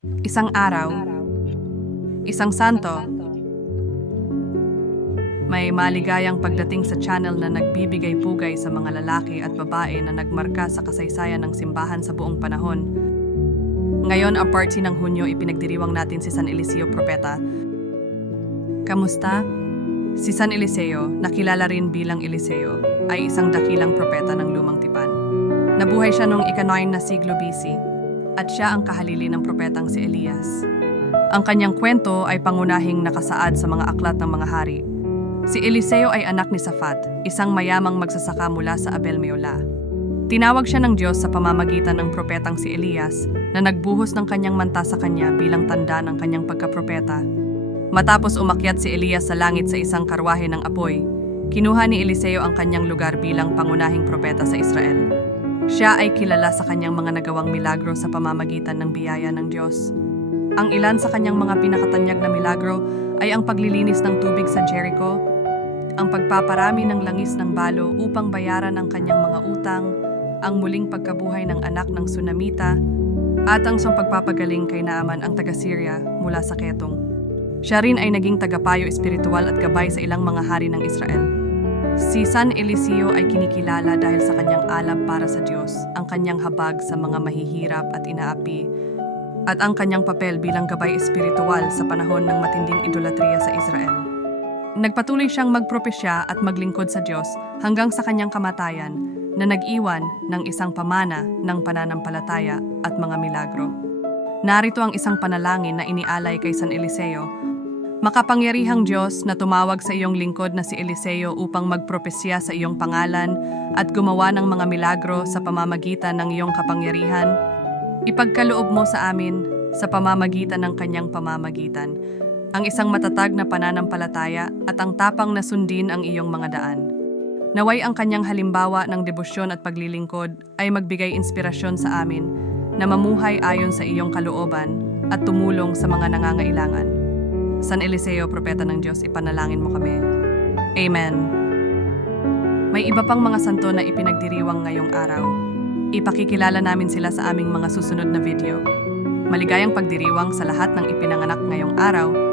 Isang araw, isang santo, may maligayang pagdating sa channel na nagbibigay pugay sa mga lalaki at babae na nagmarka sa kasaysayan ng simbahan sa buong panahon. Ngayon, ang party ng Hunyo, ipinagdiriwang natin si San Eliseo Propeta. Kamusta? Si San Eliseo, nakilala rin bilang Eliseo, ay isang dakilang propeta ng lumang tipan. Nabuhay siya noong ika-9 na siglo BC at siya ang kahalili ng propetang si Elias. Ang kanyang kwento ay pangunahing nakasaad sa mga aklat ng mga hari. Si Eliseo ay anak ni Safat, isang mayamang magsasaka mula sa Abel Meola. Tinawag siya ng Diyos sa pamamagitan ng propetang si Elias na nagbuhos ng kanyang manta sa kanya bilang tanda ng kanyang pagkapropeta. Matapos umakyat si Elias sa langit sa isang karwahe ng apoy, kinuha ni Eliseo ang kanyang lugar bilang pangunahing propeta sa Israel. Siya ay kilala sa kanyang mga nagawang milagro sa pamamagitan ng biyaya ng Diyos. Ang ilan sa kanyang mga pinakatanyag na milagro ay ang paglilinis ng tubig sa Jericho, ang pagpaparami ng langis ng balo upang bayaran ang kanyang mga utang, ang muling pagkabuhay ng anak ng Sunamita, at ang isang pagpapagaling kay Naaman ang taga-Syria mula sa Ketong. Siya rin ay naging tagapayo espiritual at gabay sa ilang mga hari ng Israel. Si San Eliseo ay kinikilala dahil sa kanyang alab para sa Diyos, ang kanyang habag sa mga mahihirap at inaapi, at ang kanyang papel bilang gabay espiritual sa panahon ng matinding idolatriya sa Israel. Nagpatuloy siyang magpropesya at maglingkod sa Diyos hanggang sa kanyang kamatayan na nag-iwan ng isang pamana ng pananampalataya at mga milagro. Narito ang isang panalangin na inialay kay San Eliseo. Makapangyarihang Diyos na tumawag sa iyong lingkod na si Eliseo upang magpropesya sa iyong pangalan at gumawa ng mga milagro sa pamamagitan ng iyong kapangyarihan, ipagkaloob mo sa amin sa pamamagitan ng kanyang pamamagitan ang isang matatag na pananampalataya at ang tapang na sundin ang iyong mga daan. Naway ang kanyang halimbawa ng debosyon at paglilingkod ay magbigay inspirasyon sa amin na mamuhay ayon sa iyong kalooban at tumulong sa mga nangangailangan. San Eliseo, Propeta ng Diyos, ipanalangin mo kami. Amen. May iba pang mga santo na ipinagdiriwang ngayong araw. Ipakikilala namin sila sa aming mga susunod na video. Maligayang pagdiriwang sa lahat ng ipinanganak ngayong araw